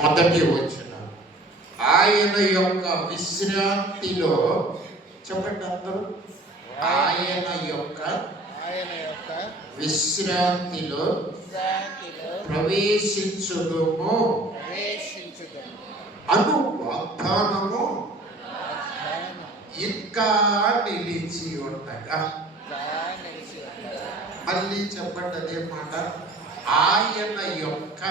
మొదటి వచనం, ఆయన యొక్క విశ్రాంతిలో, చెప్పండి అందరూ, ఆయన యొక్క విశ్రాంతిలో ప్రవేశించుదుము అను వాగ్దానము ఇంకా నిలిచి ఉండగా. మళ్ళీ చెప్పండి అదే మాట, ఆయన యొక్క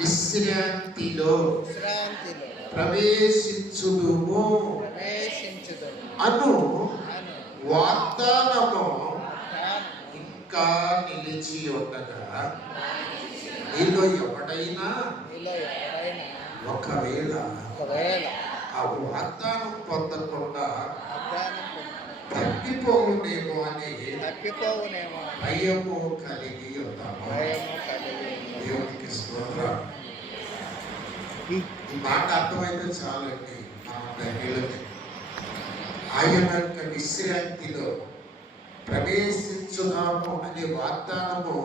విశ్రాంతిలో ప్రవేశించుదుము అను వాగ్దానము ఇంకా నిలిచి ఉండగా. నీలో ఎవడైనా ఒకవేళ ఆ వాగ్దానం పొందకుండా తప్పిపోవునేమో అని భయము కలిగి ఉన్నాము. దేవునికి స్తోత్రం. ఈ మాట అర్థమైతే చాలండి మన మహిళకి. ఆయన యొక్క విశ్రాంతిలో ప్రవేశించుదాము అనే వాగ్దానము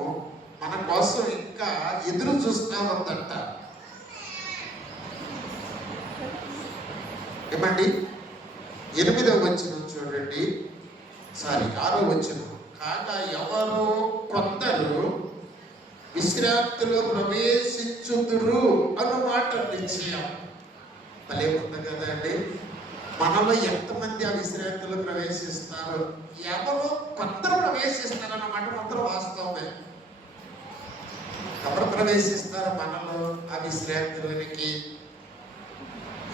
మన కోసం ఇంకా ఎదురు చూస్తా ఉందంట. ఏమండి, 8వ వచనం చూడండి, 6వ వచనం. కాగా ఎవరో కొందరు విశ్రాంతిలో ప్రవేశించుదురు అన్నమాట నిశ్చయం. భలే ఉంది కదా అండి. మనలో ఎంతమంది ఆ విశ్రాంతిలో ప్రవేశిస్తారు? ఎవరో కొందరు ప్రవేశిస్తారు అన్నమాట మాత్రం వాస్తవమే. ఎవరు ప్రవేశిస్తారు మనలో ఆ విశ్రాంతిలోనికి?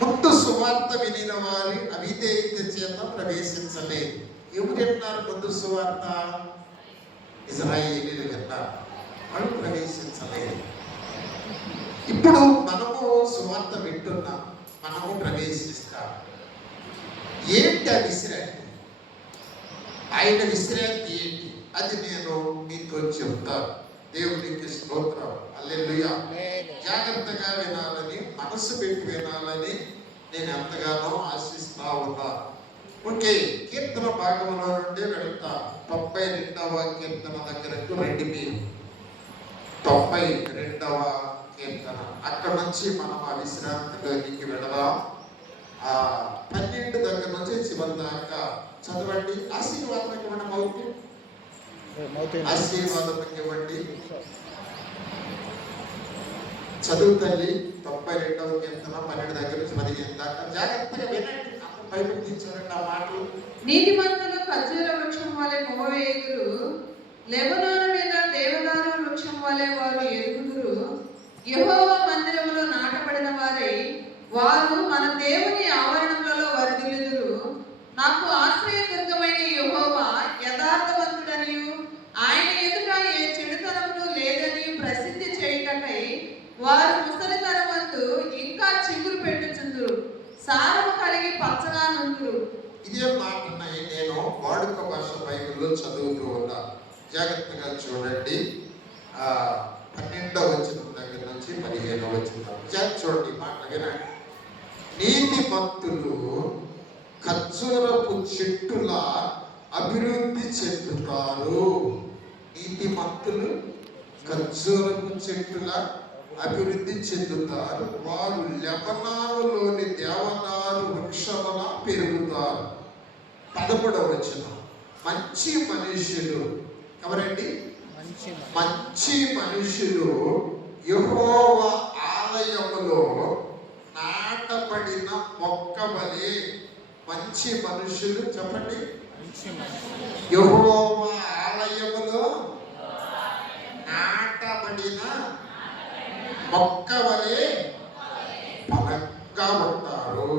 ముందు సువార్త వినిన వారి అవిధేయత చేత ప్రవేశించలేదు. ఎవరు విన్నారు ముందు సువార్త? ఇశ్రాయేలీయులు విన్నారు, వాళ్ళు ప్రవేశించలేదు. ఇప్పుడు మనము సువార్త వింటున్నాం, మనము ప్రవేశిస్తాం. ఏంటి ఆ విశ్రాంతి? ఆయన విశ్రాంతి ఏంటి? అది నేను మీతో చెప్తాను. దేవునికి స్తోత్రం. హల్లెలూయా. జాగ్రత్తగా వినాలని, మనసు పెట్టి వినాలని నేను ఎంతగానో ఆశిస్తా ఉన్నా. ఓకే, కీర్తన భాగంలో నుండి వెళ్తా. 92వ కీర్తన దగ్గరకు రండి మీరు. 92వ కీర్తన, అక్కడ నుంచి మనం ఆ విశ్రాంతిలోకి వెళదాం. 12 దగ్గర నుంచి చివరి దాకా చదవండి. ఆశీర్వాదం ఇవ్వండి, ఆశీర్వాదం ఇవ్వండి. చదువు తల్లి. 92వ కీర్తన 12 దగ్గర నుంచి 15 దాకా జాగ్రత్తగా వినండి. బైబిల్ తీర్చారండి ఆ మాటలు. నీతిమంతులు ఖర్జూర వృక్షం వలె మొగవేయుదురు, లెబనోను మీద దేవదారు వృక్షం వలె వారు ఎదుగుదురు. యెహోవా మందిరములో నాటబడిన వారై వారు మన దేవుని ఆవరణములలో వర్ధిల్లుదురు. నాకు ఆశ్రయదుర్గమైన యెహోవా యథార్థవంతుడనియు ఆయన ఎదుట ఏ చెడుతనమును లేదనియు ప్రసిద్ధి చేయుటకై వారు ముసలితనమందు ఇంకా చిగురు పెట్టుచుందురు, సారము కలిగి పచ్చగా నుందురు. ఇదే మాట నేను వాడుక భాష బైబిల్లో చదువుతూ ఉన్నా. జాగ్రత్తగా చూడండి. 12వ వచనం దగ్గర నుంచి 15వ వచనం చూడండి. మాట వినండి. నీతిమంతులు ఖర్జూరపు చెట్టులా అభివృద్ధి చెందుతారు. నీతిమంతులు ఖర్జూరపు చెట్టులా అభివృద్ధి చెందుతారు. వారు లెబనానులోని దేవదారు వృక్షములా పెరుగుతారు. 11వ వచనం. మంచి మనుషులు ఎవరండి? మంచి మనుషులు యెహోవా ఆలయములో నాటబడిన మొక్క వలె. మంచి మనుషులు చెప్పండి. యెహోవా ఆలయములో నాటబడిన మొక్క వలె బలంగా ఉంటారు.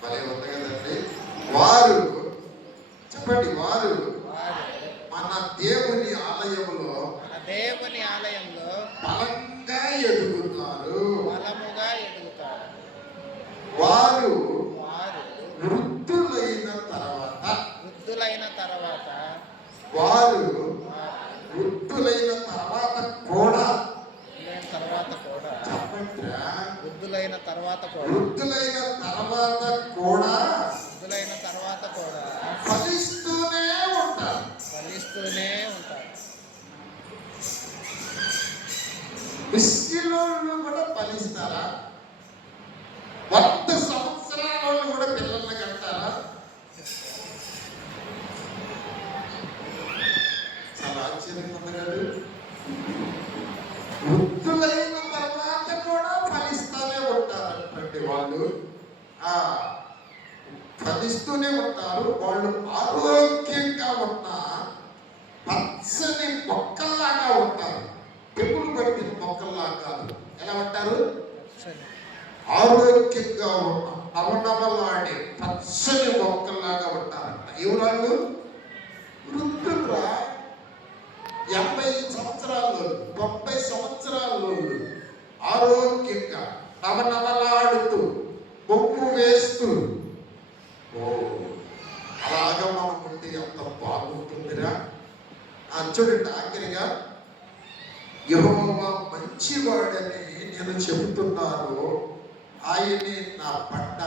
భలే ఉంది కదండి. వారు చెప్పండి, వారు మన దేవుని ఆలయములో బలంగా ఎదుగుతారు. వారు వృద్ధులైన తర్వాత వారు వృద్ధులైన తర్వాత కూడా చెప్పండిరా, వృద్ధులైన తర్వాత కూడా ఫలిస్తూనే ఉంటారు. ముసలిళ్ళు కూడా ఫలిస్తారా? 100 సంవత్సరాల వాళ్ళు కూడా పిల్లల్ని కంటారా? చాలా ఆశ్చర్యంగా ఉంది కదా. వృద్ధులైన తర్వాత కూడా ఫలిస్తూనే ఉంటారంటే వాళ్ళు ఫలిస్తూనే ఉంటారు. వాళ్ళు ఆరోగ్యంగా ఉన్న పచ్చని మొక్కల్లాగా ఉంటారు. తెగులు పట్టిన మొక్కల్లా కాదు. ఎలా ఉంటారు? ఆరోగ్యంగా ఉన్న నవనవలాడే పచ్చని మొక్కల్లాగా ఉంటారంట. ఎవరాళ్ళు? వృద్ధులురా. 80 సంవత్సరాలు 90 సంవత్సరాలు ఆరోగ్యంగా నవనవలాడుతూ బొమ్ము వేస్తూ, అలాగా మనం ఉంటే ఎంత బాగుంటుందిరా. చూడండి, ఆఖరిగా యెహోవా మంచివాడని నేను చెబుతున్నాను, ఆయనే నా పంట,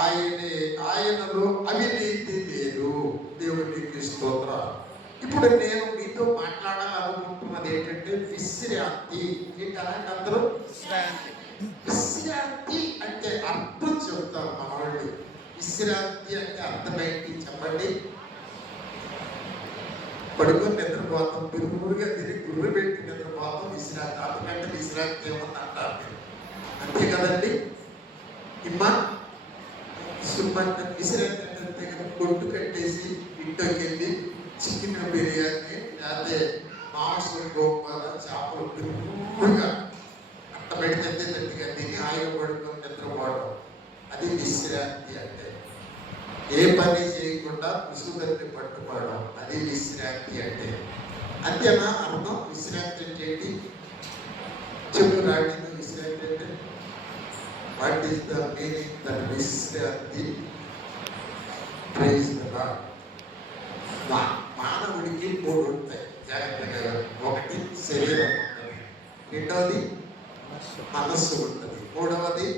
ఆయనలో అవినీతి లేదు. దేవునికి స్తోత్రం. ఇప్పుడు నేను మీతో మాట్లాడాలనుకుంటున్నది ఏంటంటే విశ్రాంతి. ఏంటంటే అందరూ విశ్రాంతి అంటే అర్థం చెబుతారు మన వాళ్ళు. విశ్రాంతి అంటే అర్థమైంది చెప్పండి. పడుకొని నిద్రపోతాం, పిరుగురుగా తిరిగి గుర్రు పెట్టి నిద్రపోతాం, విశ్రాంతి. అంతకంటే విశ్రాంతి ఏమన్నా అంటారు మీరు, అంతే కదండి. ఇమ్మా సుమ్మంత విశ్రాంతి అంటే కదా, కొట్టు కట్టేసి ఇంట్లోకి వెళ్ళి చికెన్ బిర్యానీ లేకపోతే మాంసం గోపాల చేపలు పిరుగురుగా అట్ట పెడితే తట్టిగా తిని హాయిగా పడుకొని నిద్రపోవడం, అది విశ్రాంతి అంటే. ఏ పని చేయకుండా విసుగుని పట్టుకోవడం, అది విశ్రాంతి అంటే. అంతేనా అర్థం? విశ్రాంతి అంటే ఏంటి చెప్పు రాండి. విశ్రాంతి అంటే what is the meaning that విశ్రాంతి? Praise the Lord. మానవుడికి 3 ఉంటాయి జాగ్రత్తగా. ఒకటి శరీరం ఉంటుంది, రెండవది మనస్సు ఉంటుంది, మూడవది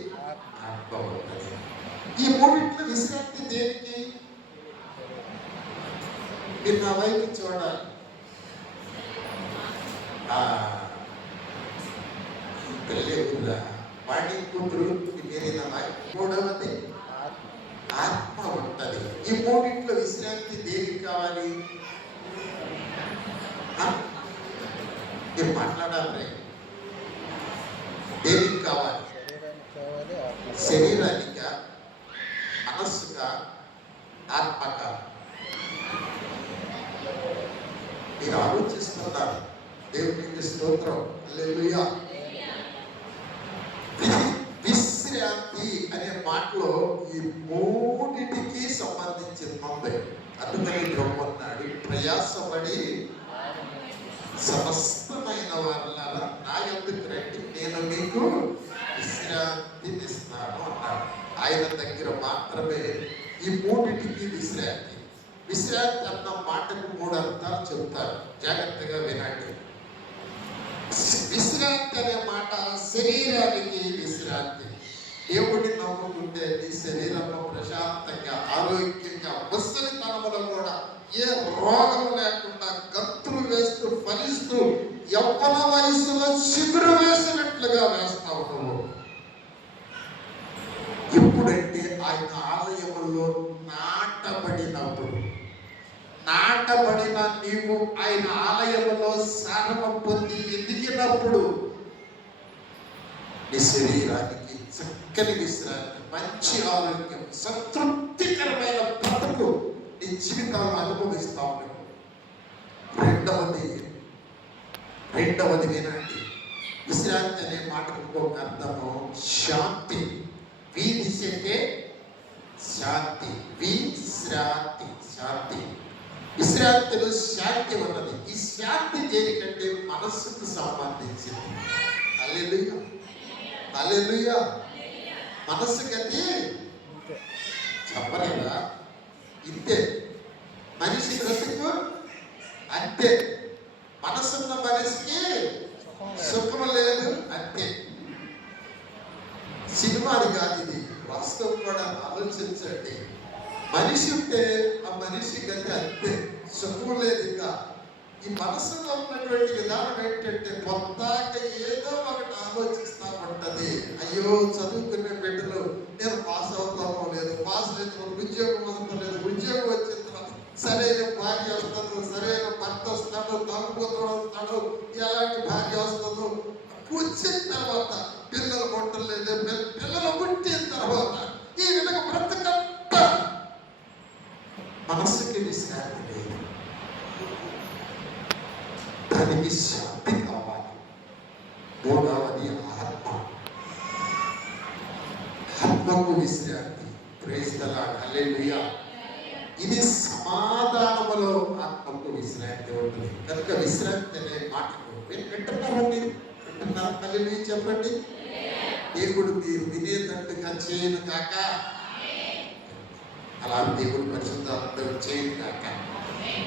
ఆత్మ ఉంటుంది. ఈ మూడింట్లో విశ్రాంతి దేనికి? మీరు నా వైపు చూడాలి. తెలియకుండా వాడి కూతురు పేరిన మూడవది ఆత్మ ఉంటుంది. ఈ మూడింట్లో విశ్రాంతి దేనికి కావాలి? మీరు మాట్లాడాలి. దేనికి కావాలి? శరీరానిక, మనస్సుగా, ఆత్మక? మీరు ఆలోచిస్తున్నారు. దేవునికి స్తోత్రం. హల్లెలూయా. విశ్రాంతి అనే మాటలో ఈ మూడింటికి సంబంధించిన ఉంది. అందుకని బ్రహ్మన్నాడు, ప్రయాసపడి సమస్తమైన వారులారా నా యొద్దకు రండి, నేను మీకు విశ్రాంతిని ఇస్తాను అన్నాడు. ఆయన దగ్గర మాత్రమే ఈ మూడింటికి విశ్రాంతి. విశ్రాంతి అన్న మాటకు 3 అర్థాలు చెబుతారు, జాగ్రత్తగా వినండి. విశ్రాంతి అనే మాట శరీరానికి విశ్రాంతి. దేవుడిని నమ్ముకుంటే నీ శరీరంలో ప్రశాంతంగా, ఆరోగ్యంగా, ముసలితనములో కూడా ఏ రోగం లేకుండా గంతులు వేస్తూ ఫలిస్తూ యవ్వన వయసులో చిగురు వేసినట్లుగా వేస్తావు నువ్వు. ఎప్పుడంటే ఆయన ఆలయంలో నాటబడిన నీవు ఆయన ఆలయంలో సారము పొంది ఎదిగినప్పుడు నీ శరీరానికి చక్కని విశ్రాంతి, మంచి ఆరోగ్యం, సంతృప్తికరమైన బ్రతుకు నీ జీవితాలను అనుభవిస్తావు నువ్వు. రెండవది వినండి. విశ్రాంతి అనే మాటకు ఇంకొక అర్థము శాంతి. విధిసే శాంతి, విశ్రాంతి, శాంతి. విశ్రాంతిలో శాంతి ఉన్నది. ఈ శాంతి దేనికంటే మనస్సుకు సంబంధించింది. హల్లెలూయా, హల్లెలూయా. మనస్సుకి అది చెప్పలేదా? ఇంతే. మనిషి బ్రతుకు అంతే. మనసున్న మనిషికి సుఖం లేదు, అంతే. సినిమాది కాదు ఇది, వాస్తవం కూడా ఆలోచించండి. మనిషి ఉంటే ఆ మనిషి గతి అంతే, సుఖం లేదు. ఇంకా ఈ మనసులో ఉన్నటువంటి విధానం ఏంటంటే పొందాక ఏదో అయ్యో చదువుకునే బిడ్డలు నేను పాస్ అవుతానో లేదు, పాస్ అయితే ఉద్యోగం వస్తలేదు, ఉద్యోగం వచ్చిన తర్వాత సరైన భార్య వస్తాడు, సరైన భర్త వస్తాడు, తాగుబోతు వస్తాడు, ఎలాంటి భార్య వస్తుందో వచ్చిన తర్వాత పిల్లలు కొట్టలేదు, పిల్లలు పుట్టిన తర్వాత ఈ విధంగా బ్రతకంత మనసుకి విశ్రాంతి లేదు. దానికి శాంతి కావాలి. మూడవది ఆత్మ, ఆత్మకు విశ్రాంతి. ప్రైజ్ ది లార్డ్, హల్లెలూయా. ఇది సమాధానములో ఆత్మకు విశ్రాంతి ఉంటుంది. కనుక విశ్రాంతి అనే మాటకు వింటున్నారా మీరు? వింటున్నారా? హల్లెలూయా చెప్పండి. దేవుడు మీరు వినేటట్టుగా చేయను కాక, అలా దేవుడు పరిశుద్ధాత్మను చేయను కాక.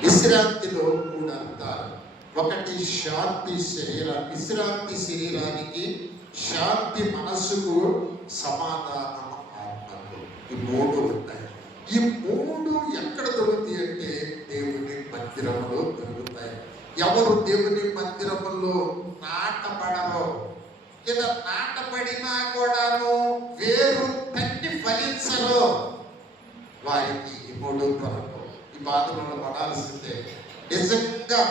విశ్రాంతిలో 3 అర్థాలు. ఒకటి శాంతి విశ్రాంతి శరీరానికి, శాంతి మనస్సుకు, సమాధానం ఆత్మకు. ఈ 3 ఉంటాయి. ఈ 3 ఎక్కడ దొరుకుతాయి అంటే దేవుని మందిరంలో దొరుకుతాయి. ఎవరు దేవుని మందిరంలో నాటపడరో, లేదా నాటపడినా కూడాను వేరు తట్టి ఫలించరో, వారికి ఈ 3 కొరకు ఈ బాధలను పడాల్సిందే. నిజంగా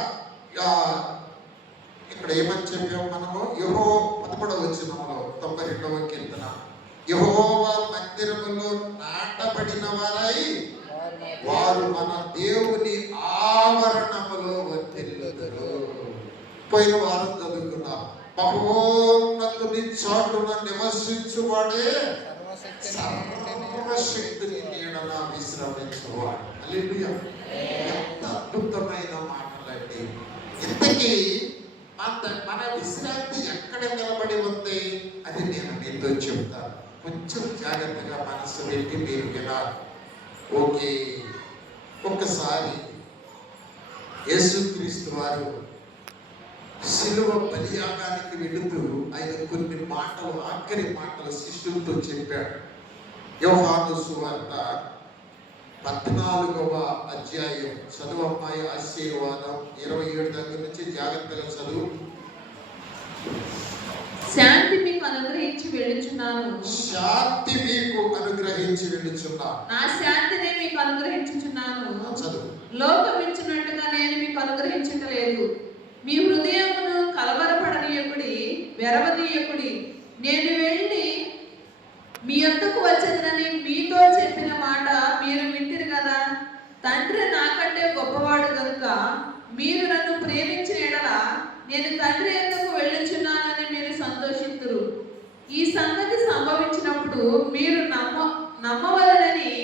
ఇక్కడ ఏమని చెప్పాము మనము? యెహోవా 11వ వచనంలో 92వ కీర్తన, యెహోవా మందిరములో నాటబడిన వారై వారు మన దేవుని ఆవరణములో వర్ధిల్లుదురు. పోయిన వారం చదువుకున్నాం, మహోన్నతుని చాటున నివసించువాడే సర్వశక్తిని నీడన విశ్రమించువాడు. హల్లెలూయా. ఎంత అద్భుతమైన మాటలండి. ఇంతకీ మన విశ్రాంతి ఎక్కడ నిలబడి ఉంది అది నేను మీతో చెప్తాను. కొంచెం జాగ్రత్తగా మనసు పెట్టి మీరు వినాలి. ఓకే, ఒక్కసారి యేసుక్రీస్తు వారు శిలువ బలియాగానికి వెళుతూ ఆయన కొన్ని మాటలు, ఆఖరి మాటలు శిష్యులతో చెప్పాడు. యోహాను సువార్త 14వ అధ్యాయం చదువు అమ్మాయి, ఆశీర్వాదం 27 దగ్గర నుంచి జాగ్రత్తగా చదువు. శాంతి మీకు అనుగ్రహించి వెళ్ళుచున్నాను, శాంతి మీకు అనుగ్రహించి వెళ్ళుచున్నాను, నా శాంతినే మీకు అనుగ్రహించుచున్నాను. చదువు. లోకం ఇచ్చినట్టుగా నేను మీకు అనుగ్రహించటలేదు. మీ హృదయమును కలవరపడనీయకుడి, వెరవనీయకుడి. నేను వెళ్ళి మీ యొద్దకు వచ్చేదనని మీతో చెప్పిన మాట మీరు వింటిరి కదా. తండ్రి నాకంటే గొప్పవాడు కనుక మీరు నన్ను ప్రేమించిన ఎడల నేను తండ్రి యొద్దకు వెళ్ళుచున్నానని మీరు సంతోషింతురు. ఈ సంగతి సంభవించినప్పుడు మీరు నమ్మవలనని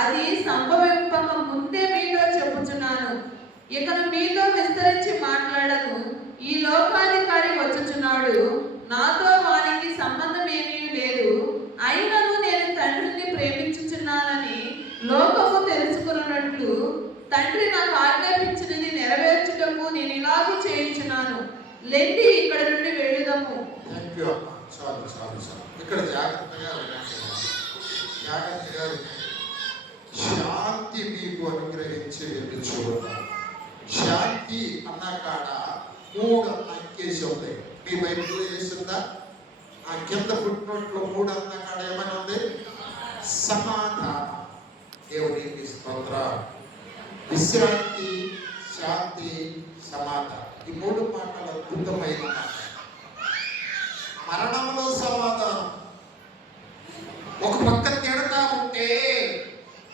అది సంభవింపక ముందే మీతో చెప్పుచున్నాను. ఇకను మీతో విస్తరించి మాట్లాడను. ఈ లోకాధికారి వచ్చుచున్నాడు, నాతో వానికి సంబంధం ఏమీ లేదు. అయినను నేను తండ్రిని ప్రేమించుచున్నానని లోకము తెలుసుకున్నట్లు తండ్రి నాకు ఆజ్ఞాపించినది నెరవేర్చుటకు నేను ఇలాగూ చేయించున్నాను. లెండి, ఇక్కడ నుండి వెళ్ళుదాము. ఇక్కడ జాగ్రత్తగా శాంతి మీకు అనుగ్రహించి వెళ్ళుచున్నాను. శాంతి అన్న కాడ 3 అంకేసి ఉంటాయి. మీ బైబిల్లో వేసిందా? ఆ కింద ఫుట్నోట్లో 3 అన్న కాడ ఏమైనా ఉంది? సమాధానం. దేవునికి స్తోత్రం. విశ్రాంతి, శాంతి, సమాధానం. ఈ 3 మాటలు అద్భుతమైన మాట. మరణంలో సమాధానం. ఒక పక్క తిడతా ఉంటే,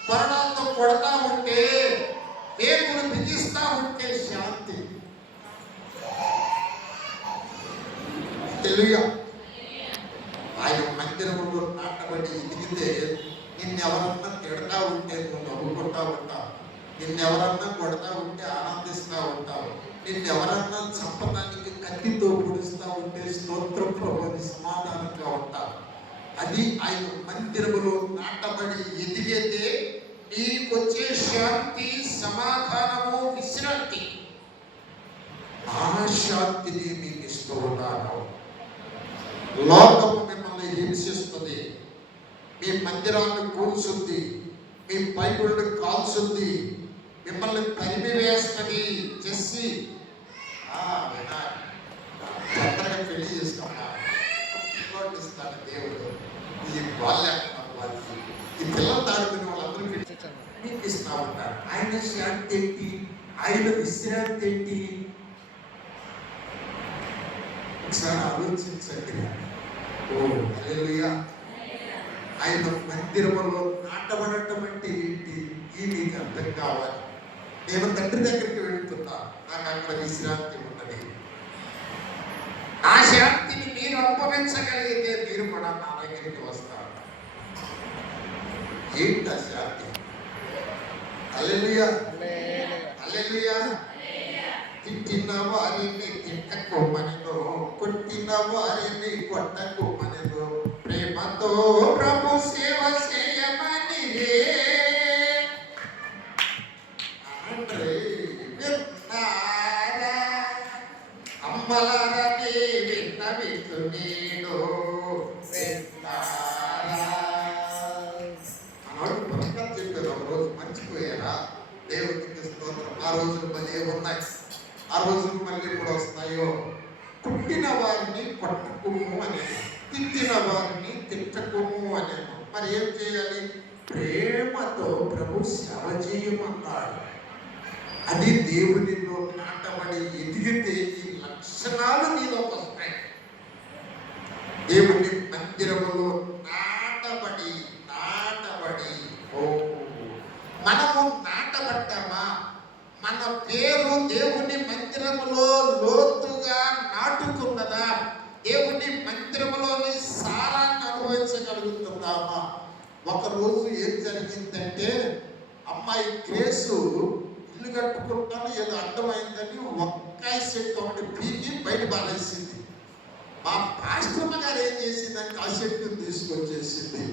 మరణంతో కొడతా ఉంటే, దేవుడు బిగిస్తా ఉంటే శాంతి. తెలుగు ఆయన మందిరంలో నాటబడి ఎదిగితే నిన్నెవరన్నా తిడతా ఉంటే నువ్వు నవ్వుకుంటా ఉంటావు, నిన్నెవరన్నా కొడతా ఉంటే ఆనందిస్తూ ఉంటావు, నిన్నెవరన్నా చంపడానికి కత్తితో పొడుస్తూ ఉంటే స్తోత్రం ప్రభుని సమాధానంగా ఉంటావు. అది ఆయన మందిరములో నాటబడి ఎదిగితే నీకొచ్చే శాంతి, సమాధానము, విశ్రాంతి. ఆ శాంతిని మీకు ఇస్తూ ఉన్నాను. లోకము మిమ్మల్ని హింసిస్తుంది, మీ మందిరాన్ని కూల్చుంది, మీ బైబిల్ని కాల్చుంది, మిమ్మల్ని తరిమి వేస్తుంది. చేసి తొందరగా పెళ్లి చేసుకోమా ఇస్తాడు దేవుడు. విశ్రాంతి ఏంటి? ఒకసారి ఆలోచించండి. ఓ హల్లెలూయా. ఆయన మందిరములో నాటబడటం అంటే ఏంటి? ఈ మీకు అర్థం కావాలి. నేను తండ్రి దగ్గరికి వెళ్తున్నా, నాకు అక్కడ విశ్రాంతి ఉన్నది. ఆ శాంతిని మీరు అనుభవించగలిగితే మీరు కూడా నా దగ్గరికి వస్తారు. ఏంటి ఆ శాంతి? హల్లెలూయా, హల్లెలూయా. తిట్టిన వారిని తిట్టకోమనిలో, కొట్టిన వారిని కొట్టకోమనిలో, ప్రేమతో ప్రభు సేవ చేయమని విన్నారా? అమ్మలారని విన్నవితు నేను విన్నారా? ఆనాడు బ్రహ్మం చెప్పారు. ఒక రోజు మర్చిపోయారా? దేవుడికి స్తోత్రం. ఆ రోజులు భలే ఉన్నాయి. ఆ రోజులు మళ్ళీ ఎప్పుడు వస్తాయో. పుట్టిన వారిని కొట్టకుము అనేది, తిట్టిన వారిని తిట్టకుము అనేది. మరి ఏం చేయాలి? ప్రేమతో ప్రభు సేవ చేయమన్నాడు. అది దేవునిలో నాటబడి ఎదిగితే ఈ లక్షణాలు నీలోకి వస్తాయి. దేవుని మందిరములో నాటబడి ఓ మనము నాటబడ్డామా? మన పేరు దేవుని మందిరములో లోతుగా నాటుకున్నదా? దేవుని మందిరములోని సారాన్ని అనుభవించగలుగుతున్నామా? ఒకరోజు ఏం జరిగిందంటే, అమ్మాయి గ్రేసు ఇల్లు కట్టుకుంటాను ఏదో అడ్డమైందని ఒక్కాయ చెట్టు ఒకటి పీకి బయట పారేసింది. మా పాస్టమ్మ గారు ఏం చేసిందంటే ఆ చెట్టును తీసుకొచ్చేసింది.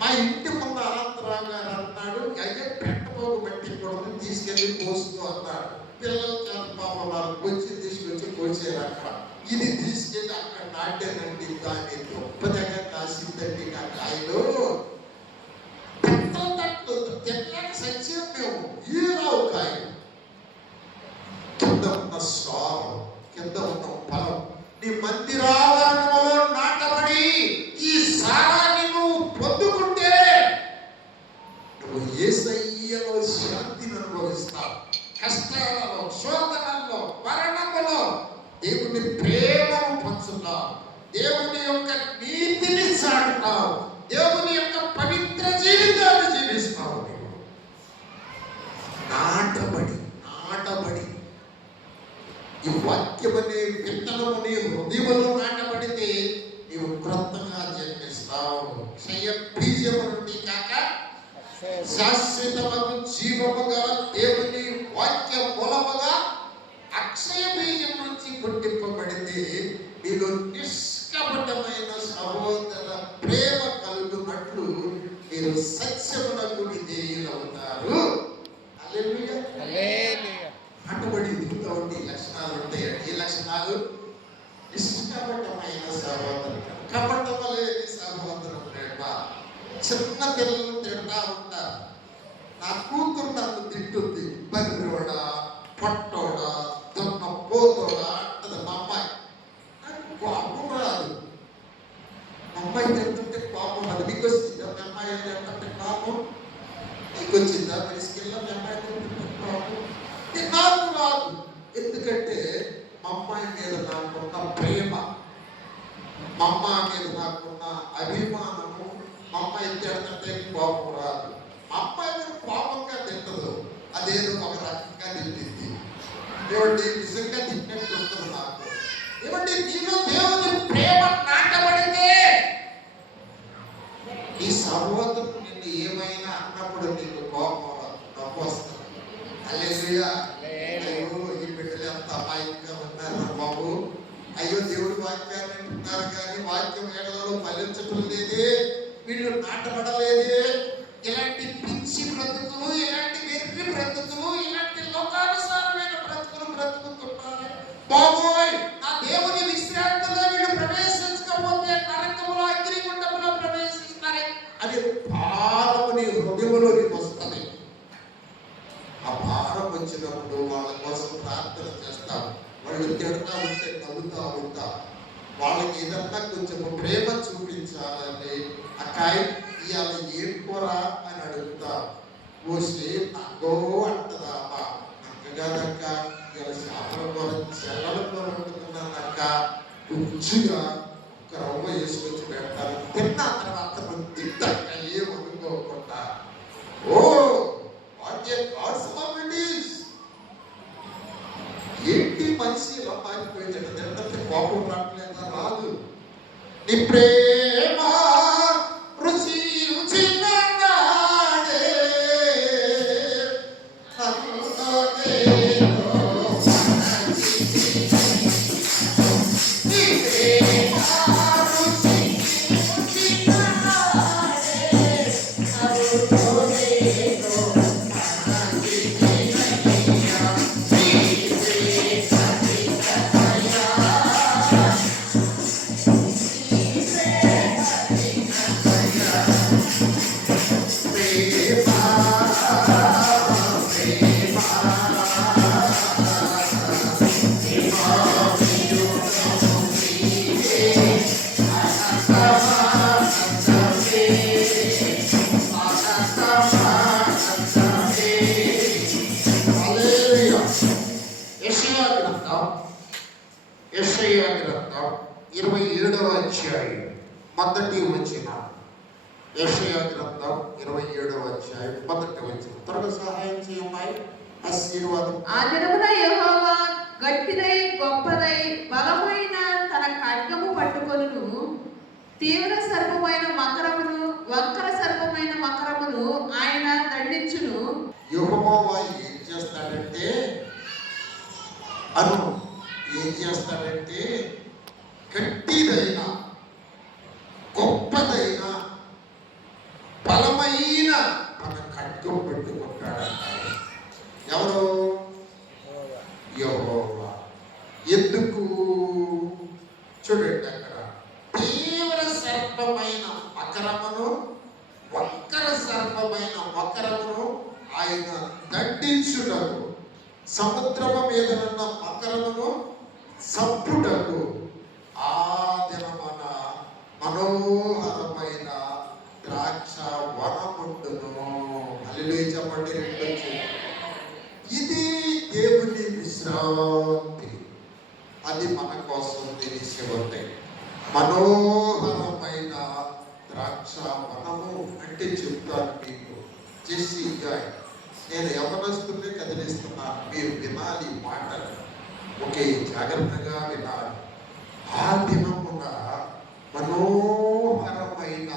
మా ఇంటి ముందు అనంతరావు గారు అన్నాడు, అయ్యే పెట్టబోగు పెట్టకూడదు, తీసుకెళ్ళి పోసుకో అన్నాడు. పిల్లలు చాలా పాపం వాళ్ళు తీసుకొచ్చి పోసారు అక్కడ. ఇది తీసుకెళ్ళి అక్కడ నాటేనండి. దాన్ని గొప్పదగా కాసిందండి. నా కాయలు తెల్లని సత్యం మేము ఈరావు కాయలు. కింద ఉన్న స్వారం, కింద ఉన్న ఫలం నీ మందిరావరణంలో నాటబడి ఈ సారాన్ని నువ్వు పొందుకుంటే నువ్వు యేసయ్యలో శాంతిని అనుభవిస్తావు. కష్టాలలో, శోధనల్లో, మరణములో దేవుని ప్రేమను పంచుతావు. దేవుని యొక్క నీతిని సాగుతావు. దేవుని యొక్క పవిత్ర జీవితాన్ని జీవిస్తావు. నాటబడి ఈ వాక్యమనే విత్తనముని హృదయములో నాటబడితే నీవు క్రొత్తగా జన్మిస్తావు. క్షయ బీజము నుండి కాక శాశ్వతమగు జీవముగా దేవుని వాక్య మూలముగా అక్షయ బీజం నుంచి పుట్టింపబడితే నీలో నిష్కపటమైన సహోదర ప్రేమ కలుగునట్లు మీరు సత్యమునకు విధేయులవుతారు. హల్లెలూయా, హల్లెలూయా. నాటబడి ఎదుగుతూ ఉంటే ఈ లక్షణాలు ఉంటాయండి. ఈ లక్షణాలు నిష్కపటమైన సహోదరు, కపటము లేని సహోదర ప్రేమ. చిన్న పిల్లలు తిడతా ఉంటారు. నా కూతురు నన్ను తింటుంది, బర్రోడా, పొట్టోడా, దున్న పోతోడా అంటది మా అమ్మాయి. నాకు కోపం రాదు. మా అమ్మాయి తింటుంటే కోపం రాదు. మీకు వచ్చిందా మీ అమ్మాయి తింటుంటే కోపం? నీకు వచ్చిందా? తీసుకెళ్ళా మీ అమ్మాయి తింటుంటే కోపం? నాకు రాదు. ఎందుకంటే మా అమ్మాయి మీద నాకున్న ప్రేమ, మా అమ్మ మీద నాకున్న అభిమానము. మా అమ్మాయి తింటుంటే కోపం రాదు. మా అమ్మాయి మీద కోపంగా తింటదు, అదేదో ఒక రకంగా తింటుంది. ఏమంటే నిజంగా తిన్నట్టు ఉంటుంది నాకు. ఏమంటే నీలో దేవుని ప్రేమ నాటబడితే నీ సహోదరుడు నిన్ను ఏమైనా అన్నప్పుడు నీకు కోపం నవ్వు వస్తుంది. హల్లెలూయా. అయ్యో ఈ బిడ్డలు ఎంత అమాయకంగా ఉన్నారు బాబు. అయ్యో దేవుడి వాక్యాన్ని వింటున్నారు కానీ వాక్యం ఏడలలో ఫలించటం లేదే, వీళ్ళు నాటబడలేదే. ఇలాంటి పిచ్చి బ్రతుకులు, ఇలాంటి వెర్రి బ్రతుకులు, ఇలాంటి లోకానుసారమైన బ్రతుకులు బ్రతుకుతున్నారు. బాబోయ్, నా దేవుని విశ్రాంతిలో వీళ్ళు ప్రవేశించకపోతే నరకములో, అగ్నిగుండములో ప్రవేశిస్తారే అది భారముని హృదయంలోకి వస్తుంది. ఆ భారం వచ్చినప్పుడు వాళ్ళ కోసం ప్రార్థన చేస్తాం. వాళ్ళు తిడతా ఉంటే నవ్వుతా ఉంటా. వాళ్ళకి ఏదన్నా కొంచెం ప్రేమ చూపించాలని అక్కాయ్ ఇవాళ ఏం కూర అని అడుగుతా. ఓ స్టే నాకో అంటదా. నాకు కాదక్క, ఇలా చేపల కూర చెల్లల కూర వండుకున్నానక్క, రుచిగా ఒక రవ్వ వేసుకొచ్చి పెడతాను, తిన్న తర్వాత నువ్వు తింటాక ఏమనుకోకుండా. Oh what a God's comedies! ఏంటి మనిషి ఇలా మారిపోయింది? తింటే కోపం రావట్లేదా? రాదు. నీ ప్రేమ రుచి రుచిగానే అందులోనేదో నీ ప్రేమ రుచి రుచిగానే అందులోనేదో యెషయా గ్రంథం 27వ అధ్యాయం మొదటి వచనం. యెషయా గ్రంథం 27వ అధ్యాయం మొదటి వచనం. త్వరగా సహాయం చేయమ్మాయి. ఆశీర్వాదం. ఆ దినమున యెహోవా గట్టిదై గొప్పదై బలమైన తన ఖడ్గము పట్టుకొనును, తీవ్ర సర్పమైన మకరమును వక్ర సర్పమైన మకరమును ఆయన దండించును. యెహోవా ఏం చేస్తాడంటే గట్టిదైన గొప్పదైన బలమైన తన ఖడ్గం పెట్టుకుంటాడంట. ఎవరు? యెహోవా. ఎందుకు? చూడండి అక్కడ, తీవ్ర సర్పమైన మకరమును వక్ర సర్పమైన మకరమును ఆయన దండించుటకు, సముద్రము మీద ఉన్న మకరమును సంపుటకు ఆ దినమున మనోహరమైన ద్రాక్ష వనముండును. హల్లెలూయా చెప్పండి. రెండొచ్చు. ఇది దేవుని విశ్రాంతి. అది మన కోసం తెలిసి ఉంటాయి. మనోహరమైన ద్రాక్ష వనము అంటే చెప్తాను మీకు. చేసి నేను యవనస్తుల్ని కదిలిస్తున్నాను, మీరు వినాలి మాటలు. ఒకే జాగ్రత్తగా వినాలి. ఆ దినమున మనోహరమైన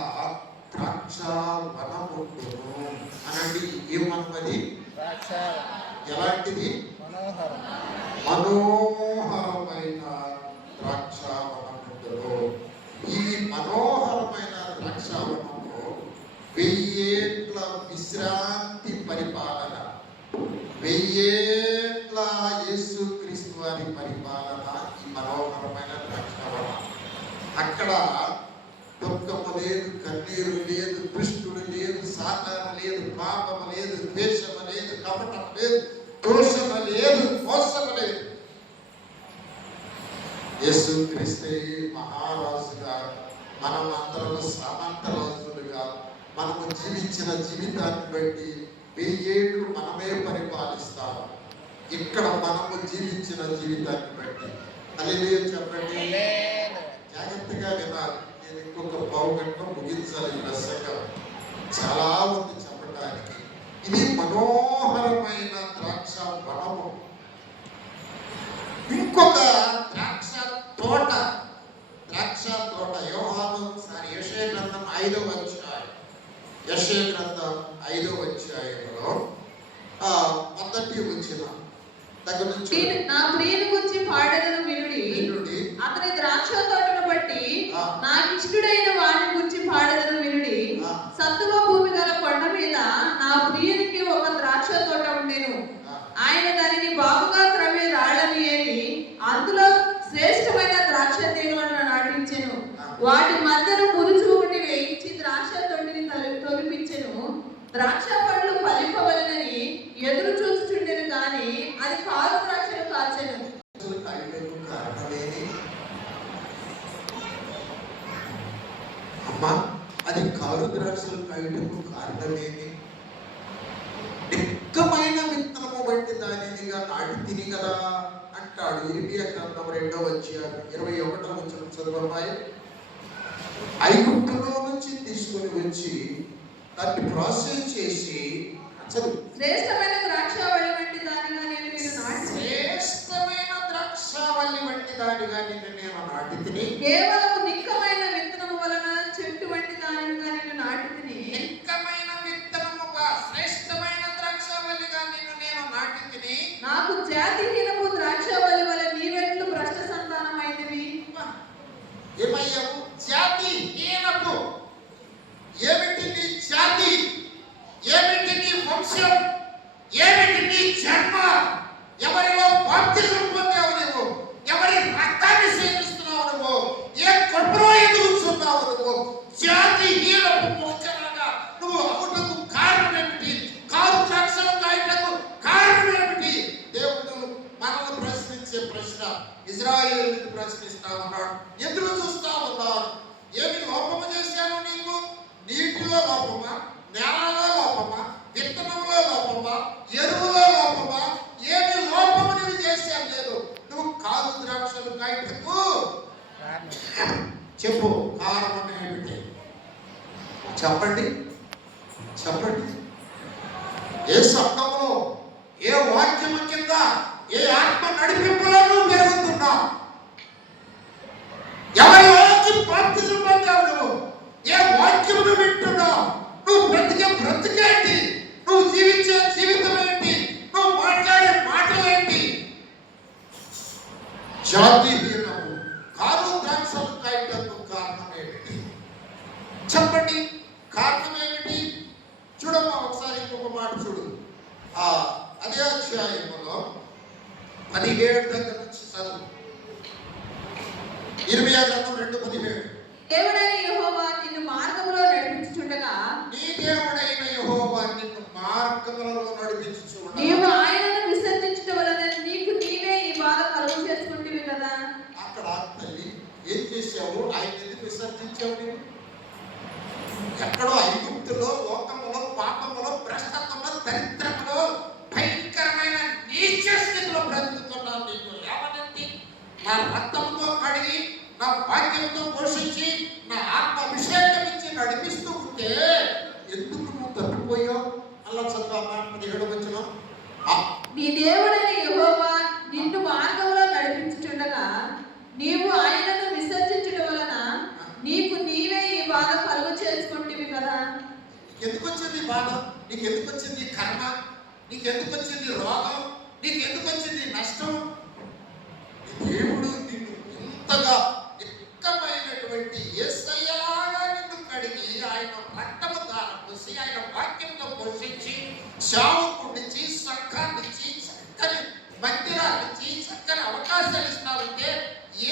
ద్రాక్ష వనముండును అనండి. ఏమన్నది? ఎలాంటిది? మనోహరమైన ద్రాక్ష వనముండును. ఈ మనోహరమైన ద్రాక్ష వనము 1000 ఏళ్ల విశ్రాంతి పరిపాలన, 1000 ఏళ్ల యేసుక్రీస్తు వారి పరిపాలన ఈ మనోహరమైన ద్రాక్షవనం. అక్కడ దుఃఖము లేదు, కన్నీరు లేదు, దుష్టుడు లేదు, సాతాను లేదు, పాపము లేదు, ద్వేషము లేదు, కపటం లేదు, దోషము లేదు, మోసము లేదు. యేసుక్రీస్తే మహారాజుగా, మనం అందరం సామంత రాజులుగా, మనము జీవించిన జీవితాన్ని బట్టి 1000 ఏళ్ళు మనమే పరిపాలిస్తాము. ఇక్కడ మనము జీవించిన జీవితాన్ని బట్టి. హల్లెలూయా చెప్పండి. జాగ్రత్తగా వినాలి. నేను ఇంకొక పావు గంట ముగించాలి ఈ ప్రసంగం. చాలా ఉంది చెప్పడానికి. ఇది మనోహరమైన ద్రాక్ష వనము. ఇంకొక ద్రాక్ష తోట, యెషయా గ్రంథం 5వ అధ్యాయం, యెషయా గ్రంథం 5వ అధ్యాయంలో మొదటి వచనం దగ్గర నుంచి, నా ప్రియుని గురించి పాడెదను వినుడి, అతని ద్రాక్ష తోటను బట్టి నాకు ఇష్టడైన వాడిని గురించి పాడెదను వినుడి. సత్తువ భూమి గల కొండ మీద నా ప్రియునికి ఒక ద్రాక్ష తోట ఉండెను. ఆయన దానిని బాగుగా త్రవ్వి రాళ్ళని ఏరి అందులో శ్రేష్టమైన ద్రాక్ష తీగలను నాటించెను. వాటి మధ్యను మురుచు ఒకటి వేయించి ద్రాక్ష తొట్టిని తొలిపించెను. ద్రాక్ష పళ్ళు ఫలింపవలెనని ఎదురు చూచుచుండెను, కానీ అది కారు ద్రాక్షను కాచెను. అమ్మా, అది కారు ద్రాక్షలు కాయటకు కారణమేమి? నిక్కమైన విత్తనము వంటి దానిని ఇరిమియా నాటి తిని కదా అంటాడు. ఇరిమియా గ్రంథం 2వ అధ్యాయం 21వ వచనం చదవబాయి. ఐగుప్తులో నుంచి తీసుకొని వచ్చి దాన్ని ప్రాసెస్ చేసి చదువు. శ్రేష్టమైన ద్రాక్షావళి వంటి దానిగా నేను నిన్ను నాటి శ్రేష్టమైన ద్రాక్షావళి వంటి దానిగా నేను నాటి తిని, కేవలం నిక్కమైన విత్తనము వలన చెట్టు వంటి దానిగా నేను నాటి తిని, నిక్కమైన విత్తనముగా శ్రేష్టమైన ద్రాక్షావళిగా నేను నాటి తిని, నాకు జాతిహీనపు ద్రాక్షావళి వలె నీవెట్లు భ్రష్ట సంతానమైనవి. ఏమయ్యావు? జాతిహీనపు. ఏమిటి నీ జాతి? ఏమిటి నీ వంశం? ఏమిటి నీ జన్మ? ఎవరిలో బాప్తిజం పొందావు నువ్వు? ఎవరి రక్తాన్ని సేవిస్తున్నావు నువ్వు? ఏ కడుపులో ఎదుగుతున్నావు నువ్వు? జాతిహీనపు మొక్కలాగా నువ్వు అవుటకు కారణం ఏమిటి? కారు ద్రాక్షలు కాయటకు కారణం ఏమిటి? దేవుడు మనల్ని ప్రశ్నించే ప్రశ్న ఇజ్రాయేలుని ప్రశ్నిస్తా ఉన్నాడు. ఎదురు చూస్తా ఉన్నారు. ఏమి లోపము చేశాను నీకు? నీటిలో లోపమా? నేలలో లోపమా? విత్తనంలో లోపమా? ఎరువులో లోపమా? ఏమి లోపము నువ్వు చేశాను లేదు. నువ్వు కాదు ద్రాక్షలు కాయటకు చెప్పు కారణం ఏమిటి? చెప్పండి, చెప్పండి. ఏ శబ్దంలో, ఏ వాక్యము కింద, ఏ ఆత్మ నడిపింపులో నువ్వు పెరుగుతున్నావు? ఎవరిలోకి బాప్తిజం పొందావు నువ్వు? ఏ వాక్యమును వింటున్నావు? నువ్వు బ్రతికే బ్రతికేంటి? నువ్వు జీవించే జీవితం ఏంటి? నువ్వు మాట్లాడే మాటలు ఏంటి? జాతిహీనము. కారు ద్రాక్షలు కాయటకు కారణం ఏమిటి? చెప్పండి, కారణం ఏమిటి? చూడమ్మా ఒకసారి ఇంకొక మాట చూడు. అదే అధ్యాయములో 17 దగ్గర నుంచి చదువు. ఇర్మియా గ్రంథం 2:17. దేవుడైన యెహోవా నిన్ను మార్గములో నడిపించుచుండగా, నీ దేవుడైన యెహోవా నిన్ను మార్గములలో నడిపించుచుండగా, నీవు ఆయనను విసర్జించడం వలన నీకు నీవే ఈ బాధ కలుగు చేసుకుంటివి కదా. అక్కడ తల్లి ఏం చేశావు? ఆయన ఎందుకు విసర్జించావు? నీవు ఎక్కడో ఐగుప్తులో, లోకములో, పాపములో, భ్రష్టత్వంలో, దరిద్రములో, భయంకరమైన నీచ స్థితిలో బ్రతుకుతున్నావు. నీకు లేవనెత్తి నా రక్తంతో కడిగి, నా వాక్యంతో పోషించి, నా ఆత్మ అభిషేకం ఇచ్చి నడిపిస్తూ ఉంటే ఎందుకు నువ్వు తప్పిపోయావు? అలా చదువు 17వ వచనం. నీ దేవుడైన యెహోవా నిన్ను మార్గములో నడిపించుచుండగా, నీవు ఆయనను విసర్జించడం వలన నీకు నీవే ఈ బాధ కలుగు చేసుకుంటివి కదా. ఎందుకు వచ్చింది బాధ? నీకు ఎందుకు వచ్చింది కర్మ? నీకు ఎందుకు వచ్చింది రోగం? నీకు ఎందుకు వచ్చింది నష్టం? దేవుడు నిన్ను ఇంతగా నిక్కమైనటువంటి యేసయ్యలాగా నిన్ను కడిగి, ఆయన రక్తము ద్వారా పోసి, ఆయన వాక్యంతో పోషించి, సేవకుడిచ్చి, సంఘాన్నిచ్చి, చక్కని మందిరాన్నిచ్చి, చక్కని అవకాశాలు ఇస్తావుంటే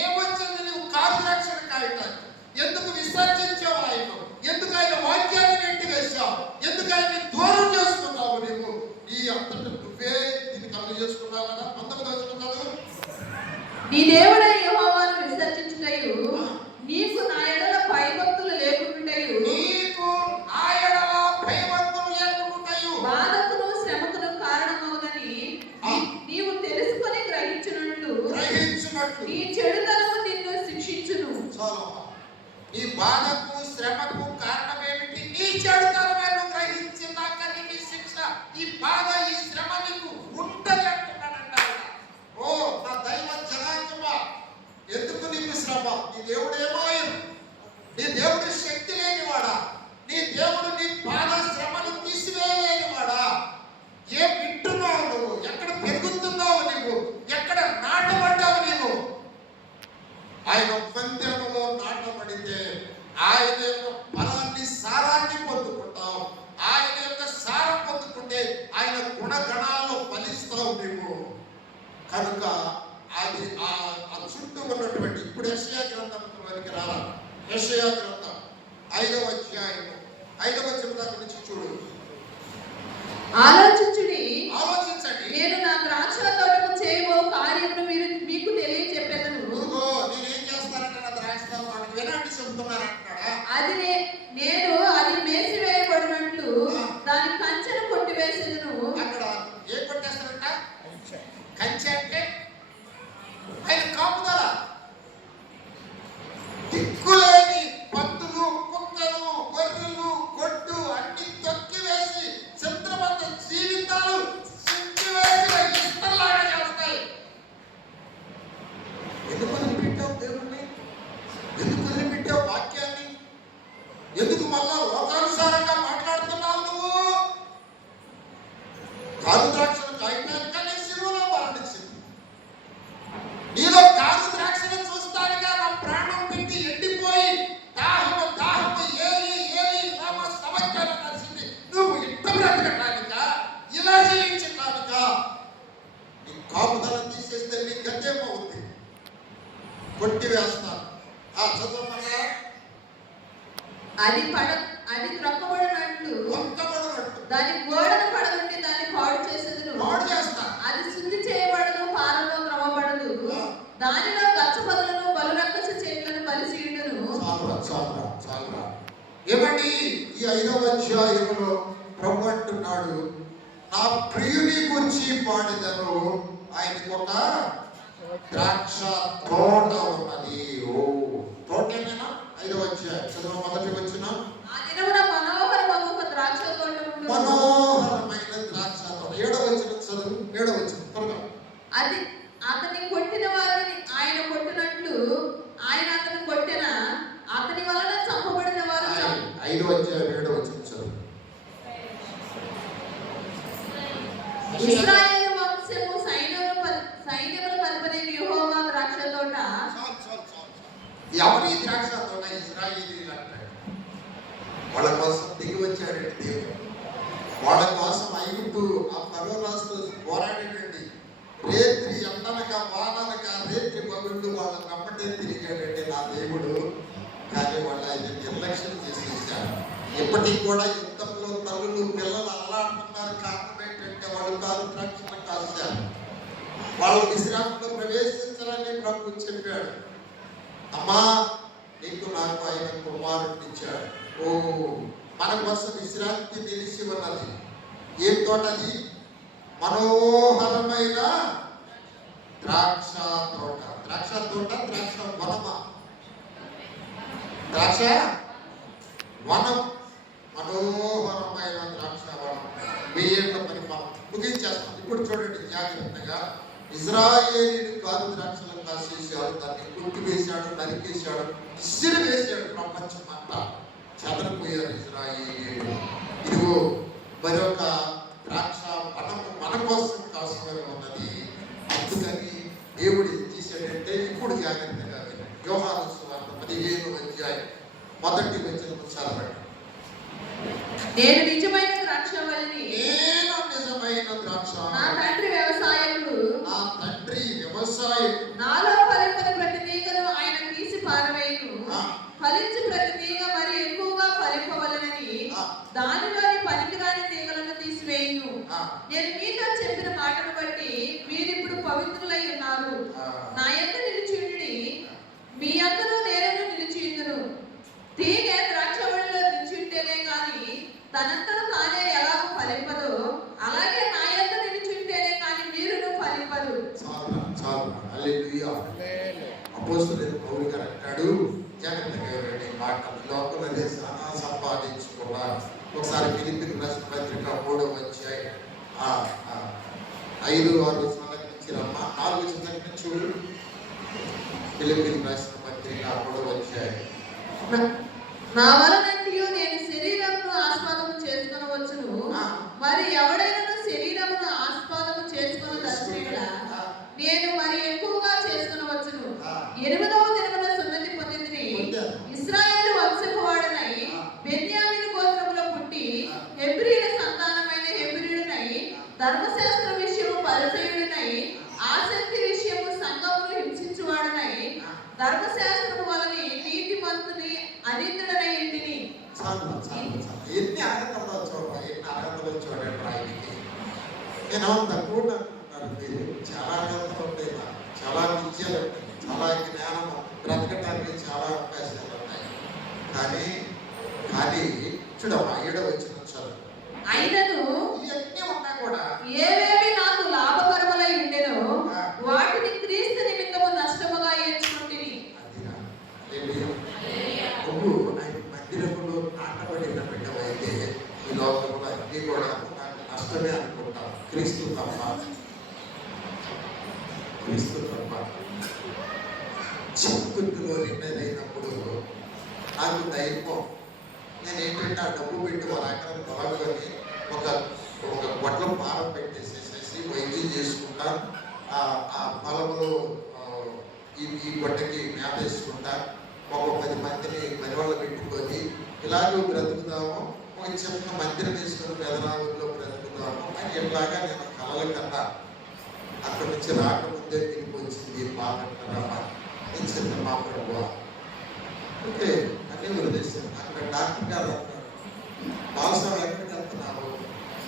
ఏమొచ్చింది? నువ్వు కారు రక్షణ కాయటానికి ఎందుకు విసర్జించావు? ఆయన ఎందుకు ఆయన వాక్యాన్ని నెట్టివేశావు? ఎందుకు ఆయన్ని దూరం చేసుకున్నావు? నువ్వు ఈ అంతటి నువ్వే దీన్ని కలుగు చేసుకున్నావు కదా. 19వ వచనం. నీ దేవుడైన యెహోవాను విసర్జించుటయు, నీకు నా యెడల భయభక్తులు లేకుండుటయు, నీకు నా యెడల భయభక్తులు లేకుండుటయు, బాధకును శ్రమకును కారణమగునని నీవు తెలుసుకొని గ్రహించునట్లు నీ చెడుతనము నిన్ను శిక్షించును. నీ బాధకు శ్రమకు కారణం ఏమిటి? నీ చెడుతనమే. నువ్వు గ్రహించినాక నీకు శిక్ష, ఈ బాధ, ఈ శ్రమ నీకు ఉంటది అంటున్నాడంట. ఓ నా దైవ జనాంగమా, ఎందుకు నీకు శ్రమ? నీ దేవుడు ఏమాయను? నీ దేవుడు శక్తి లేనివాడా? నీ దేవుడు నీ బాధ శ్రమను తీసివేయలేనివాడా? ఏం వింటున్నావు నువ్వు? ఎక్కడ పెరుగుతున్నావు నువ్వు? ఎక్కడ నాటబడ్డావు నీవు? ఆయన పందెములో నాటబడితే ఆయన యొక్క బలాన్ని, సారాన్ని పొందుకుంటావు. ఆయన యొక్క సారం పొందుకుంటే ఆయన గుణగణాలు ఫలిస్తావు నీవు. కనుక అది ఆ చుట్టూ ఉన్నటువంటి, ఇప్పుడు యెషయా గ్రంథంలోనికి రాలా. యెషయా గ్రంథం 5వ అధ్యాయం 5వ వచనం దగ్గర నుంచి చూడు. ఆలోచించండి. నేను నా ద్రాక్ష తోటకు చేయబో కార్యమును మీకు తెలియజెప్పెదను. నేనేం చేస్తానంటే నా ద్రాక్ష తోటకు వినండి చెబుతున్నాను అంటాడా? నేను అది మేసివేయబడినట్లు దాని కంచెను కొట్టివేసేదను. అక్కడ ఏం కొట్టేస్తారంట? చదవమన్నా. అది త్రొక్కబడినట్లు దాని గోడను పడగొట్టి దాన్ని పాడు చేసేది. పాడు చేస్తా. అది శుద్ధి చేయబడదు, పారలో త్రవ్వబడదు. దానిలో గచ్చపదులను బలురక్కస చెట్లను బలిసీయుడును. చాలురా. ఏమండి ఈ 5వ అధ్యాయంలో ప్రభు అంటున్నాడు, నా ప్రియుని గురించి పాడిదను, ఆయనకు ఒక ద్రాక్ష తోట ఉన్నది. తోటేనా? 5వ అధ్యాయం చదువు మొదటి వచ్చిన. ఆ దినమున మనోహరమైన ఒక ద్రాక్ష తోట ఉండును. మనోహరమైన ద్రాక్ష తోట. 7వ వచనం చదువు. 7వ వచనం త్వరగా. అది అతని కొట్టిన వారిని ఆయన కొట్టినట్లు ఆయన అతను కొట్టిన, అతని వలన చంపబడిన వారు 5వ అధ్యాయం 7వ వచనం చదువు. ఇశ్రాయేలు వంశము సైన్యముల పరిపనే యెహోవా ద్రాక్ష తోట. ఎవరి ద్రాక్ష తోట? ఇశ్రాయేలీయులు అంటాడు. వాళ్ళ కోసం దిగి వచ్చాడండి దేవుడు. వాళ్ళ కోసం ఐగుప్తు ఆ ఫరో రాజుతో పోరాడాడండి. రేత్రి ఎండనక వాననక రేత్రి పగుళ్ళు వాళ్ళ కమ్మటే తిరిగాడండి నా దేవుడు. కానీ వాళ్ళు ఆయన నిర్లక్ష్యం చేసేసారు. ఇప్పటికి కూడా యుద్ధంలో తల్లులు పిల్లలు అల్లాడుతున్నారు. కారణం ఏంటంటే వాళ్ళు కాదు రక్షణ కాశారు. వాళ్ళు విశ్రాంతిలో ప్రవేశించాలని ప్రభు చెప్పాడు. అమ్మా, నీకు నాకు ఆయన కుమారుడిని ఇచ్చాడు. మన కోసం విశ్రాంతి నిలిచి ఉన్నది. ఏం తోట అది? మనోహరమైన ద్రాక్ష తోట. ద్రాక్ష తోట, ద్రాక్ష వనమా? ద్రాక్ష వనం. మనోహరమైన ద్రాక్ష వనం. 1000 ఏళ్ల పరిపాలన ముగించేస్తాం. ఇప్పుడు చూడండి జాగ్రత్తగా. ఇశ్రాయేలీయుడు కాదు ద్రాక్షలను కాసేసాడు, దాన్ని కుట్టివేశాడు, నరికేశాడు, ఇసిరి వేశాడు. ప్రపంచం అంతా చెదరిపోయారు ఇశ్రాయేలీయుడు. ఇదిగో మరొక ద్రాక్ష వనము మన కోసం కాసుకొని ఉన్నది. అందుకని దేవుడు ఏం చేశాడంటే, ఇప్పుడు జాగ్రత్తగా వినండి. యోహాను సువార్త 15వ అధ్యాయం మొదటి వచనం చదవండి. నేను నిజమైన ద్రాక్షవల్లిని. నేను నిజమైన ద్రాక్ష. నా తండ్రి వ్యవసాయకుడు. నా తండ్రి వ్యవసాయకుడు. నాలో ఫలింపని ప్రతి తీగను ఆయన తీసి పారవేయును. ఫలించి ప్రతి తీగ మరి ఎక్కువగా ఫలింపవలెనని దానిలోని పనికిరాని తీగలను తీసివేయును. నేను మీతో చెప్పిన మాటను బట్టి మీరిప్పుడు పవిత్రులై ఉన్నారు. నా యందు నిలిచియుండుడి, మీ యందును నేనును నిలిచియుందును. తీగ ద్రాక్షవల్లిలో నిలిచియుంటేనే గాని తనంతను తానే ఎలాగో ఫలింపదు, అలాగే నా యందు నిలిచియుంటేనే కానీ మీరును ఫలింపదు. అపోస్తలుడైన పౌలు గారు అంటాడు, జాగ్రత్తగా వినండి మాటలు. లోకంలో సంపాదించుకున్నారు. ఒకసారి ఫిలిప్పీయులకు రాసిన పత్రిక 3వ అధ్యాయం 5-6 వచనాలకు నుంచి రమ్మా. 4 వచనాల నుంచి చూడు. ఫిలిప్పీయులకు రాసిన పత్రిక 3వ అధ్యాయం. నా వలనంటియు నేను శరీరమును ఆస్వాదము చేసుకొనవచ్చును, మరి ఎవడైనా శరీరమును ఆస్వాదము చేసుకొని దర్శనగా నేను మరి ఎక్కువగా చేసుకొనవచ్చును. 8వ దినమున సున్నతి పొందింది. ఇశ్రాయేలు వంశపు వాడనై బెన్యామీను గోత్రములో పుట్టి హెబ్రీయుల సంతానమైన హెబ్రీయుడనై ధర్మశాస్త్ర విషయము పరిసయ్యుడనై ఆసక్తి విషయము సంఘమును హింసించువాడనై ధర్మశాస్త్రము వలన నీతిమంతుని అనిందుడనై ఇంటిని. ఎన్ని అర్హతలు చూడండి రాయికి. నేను తక్కువ అనుకుంటున్నాను. మీరు చాలా అర్హతలు ఉంటాయి, చాలా విద్యలు ఉంటాయి, చాలా జ్ఞానము, బ్రతకడానికి చాలా అవకాశాలు ఉన్నాయి. కానీ చూడమ్మా 7వ వచనం చదువు. అయినను ఇవన్నీ ఉన్నా కూడా ఏవేవి నాకు లాభకరములై ఉండెనో వాటిని క్రీస్తు నిమిత్తము నష్టముగా ఎంచుకుంటుని. నువ్వు ఆయన మందిరములో నాటబడిన బిడ్డవైతే ఈ లోకంలో అన్నీ కూడా నాకు నష్టమే అనుకుంటాం. క్రీస్తు తప్ప చిక్కులో రిటైర్ అయినప్పుడు నాకు ధైర్యం. నేను ఏంటంటే ఆ డబ్బు పెట్టి వాళ్ళ అక్కడ తొలగని ఒక గొడ్ల భారం పెట్టేసేసేసి వైద్యం చేసుకుంటా, ఆ పొలంలో ఈ గొడ్డకి మేత వేసుకుంటా, ఒక 10 మందిని పనివాళ్ళు పెట్టుకొని ఇలాగూ బ్రతుకుదాము, ఒక చిన్న మందిరం వేసుకొని పెదరావుల్లో బ్రతుకుదాము అని ఇట్లాగా నేను కలల కన్నా. అక్కడి నుంచి రాకముందే పిలిపి వచ్చింది పాప నేను చిన్న మా ప్రభు ఓకే అన్నీ వదిలేశాను. అక్కడ డాక్టర్ గారు అన్నారు, బాలస్వామి ఎక్కడికి వెళ్తున్నావు,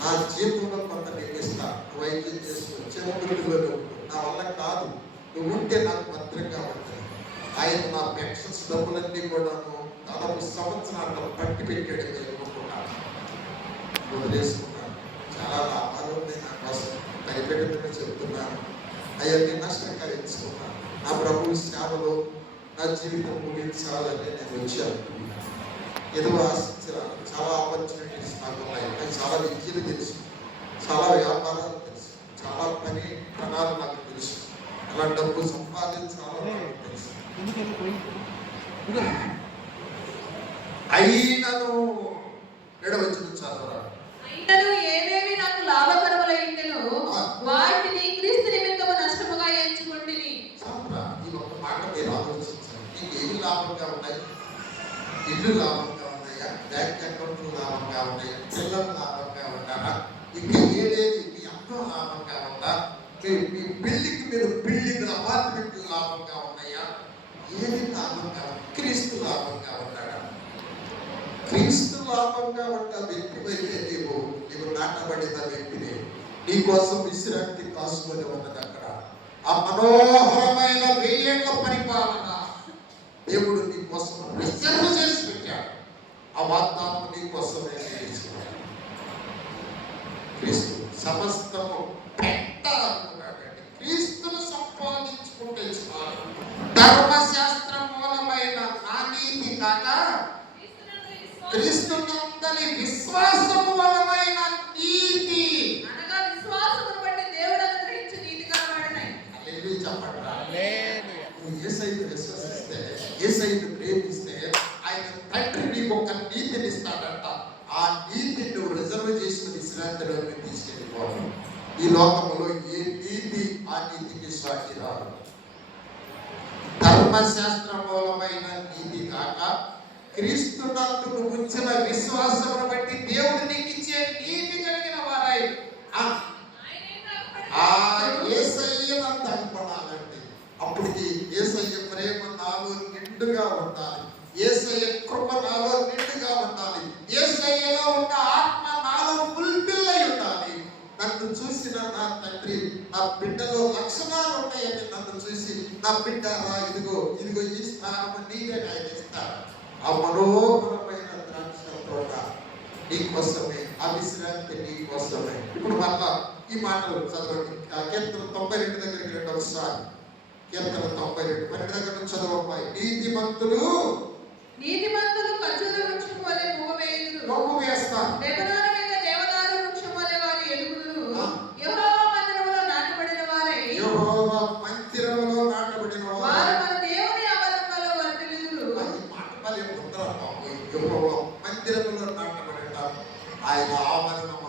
నా జీవితంలో కొంత నీకు ఇస్తా, నువ్వు వైద్యం చేసుకో, చెమకుడిలో నా వల్ల కాదు, నువ్వు ఉంటే నాకు భద్రంగా ఉంటుంది. ఆయన నా పెన్షన్స్ డబ్బులన్నీ కూడాను దాదాపు సంవత్సరాలు పట్టి పెట్టాడు. అనుకున్నాను, వదిలేసుకున్నాను. చాలా లాభాలు ఉన్నాయి నా కోసం, భయపెట్టమని చెప్తున్నాను. అవన్నీ నష్టంగా ఎంచుకున్నాను. నా ప్రభువు సేవలో నా జీవితం ముగించాలని నేను వచ్చాను. ఏదో ఆశించాను. చాలా ఆపర్చునిటీస్ నాకు ఉన్నాయి. నాకు చాలా విద్యలు తెలుసు, చాలా వ్యాపారాలు తెలుసు, చాలా పని ప్రణాళికలు నాకు తెలుసు, అలా డబ్బు సంపాదించాలో నాకు తెలుసు. అయినను ఎడవచ్చిన చదవరా అయినను ఏవేవి నాకు లాభకరములైనను వాటిని క్రీస్తు నిమిత్తము నష్టముగా ఎంచుకుంటిని. ఈ ఒక్క మాట మీరు ఆలోచించండి. నీకు ఏమి లాభంగా ఉన్నాయి? ఇల్లు లాభంగా ఉన్నాయా? బ్యాంక్ అకౌంట్లు లాభంగా ఉన్నాయా? పిల్లలు లాభంగా ఉన్నారా? ఇంకా ఏదేది మీ అందం లాభంగా ఉందా? మీ బిల్డింగ్ మీరు బిల్డింగ్ అపార్ట్మెంట్లు లాభంగా ఉన్నాయా? ఏది లాభంగా? క్రీస్తు లాభంగా ఉన్నాడా? క్రీస్తు లాభంగా ఉన్న వ్యక్తివైతే నీవు నాటబడిన వ్యక్తిని, నీ కోసం విశ్రాంతి కాసుకొని ఉన్నది అక్కడ. ఆ మనోహరమైన 1000 ఏళ్ల పరిపాలన దేవుడు నీ కోసం రిజర్వ్ చేసి పెట్టాడు. ఆ వాగ్దానం నీ కోసమే చేసుకున్నాడు. క్రీస్తు సమస్తము పెట్టాలనుకున్నాడండి. క్రీస్తును సంపాదించుకుంటే చాలు. ధర్మశాస్త్ర మూలమైన నా నీతి కాక క్రీస్తునందలి విశ్వాసము వలన నీతి, అనగా విశ్వాసమును బట్టి దేవుడు అనుగ్రహించి నీతి కనబడినాయి. హల్లెలూయా చెప్పండి. హల్లెలూయా. నువ్వు యేసయ్యను విశ్వసిస్తే, యేసయ్యను ప్రేమిస్తే ఆయన తండ్రి నీకు ఒక నీతిని ఇస్తాడంట. ఆ నీతిని నువ్వు రిజర్వ్ చేసిన విశ్రాంతిలోకి తీసుకెళ్ళిపోవాలి. ఈ లోకంలో ఏ నీతి ఆ నీతికి సాటి రాదు. ధర్మశాస్త్ర మూలమైన నీతి కాక క్రీస్తునందు నువ్వు ఉంచిన విశ్వాసమును బట్టి దేవుడు నీకు ఇచ్చే నీతి కలిగిన వారై ఆ యేసయ్యనందు అనుకోవాలండి. అప్పటికి యేసయ్య ప్రేమ నాలో నిండుగా ఉండాలి, యేసయ్య కృప నాలో నిండుగా ఉండాలి, యేసయ్యలో ఉన్న ఆత్మ నాలో ఫుల్ఫిల్ అయి ఉండాలి. నన్ను చూసిన నా తండ్రి నా బిడ్డలో లక్షణాలు ఉన్నాయని నన్ను చూసి, నా బిడ్డ ఇదిగో ఇదిగో ఈ స్థానం నీవే ఆయన ఇస్తాడు. ఆ మనోహరమైన ద్రాక్ష తోట నీ కోసమే, ఆ విశ్రాంతి నీ కోసమే. ఇప్పుడు మళ్ళా ఈ మాటలు చదవండి. కీర్తన 92 దగ్గరికి రండి ఒకసారి. కీర్తన 92 12 దగ్గర నుంచి చదవమ్మాయి. నీతిమంతులు ఖర్జూర వృక్షం వలె మొగ్గు వేస్తారు. లెబనోను మీద దేవదారు వృక్షం వలె వారు ఎదుగుదురు. యెహోవా మందిరములో నాటబడిన వారై, యెహోవా మందిరములో నాటబడిన వారు మన దేవుని ఆవరణలో వర్ధిల్లుదురు. ఈ మాట పలే ఉందరా బాబు. యెహోవా మందిరములో నాటబడిన ఆయన ఆవరణం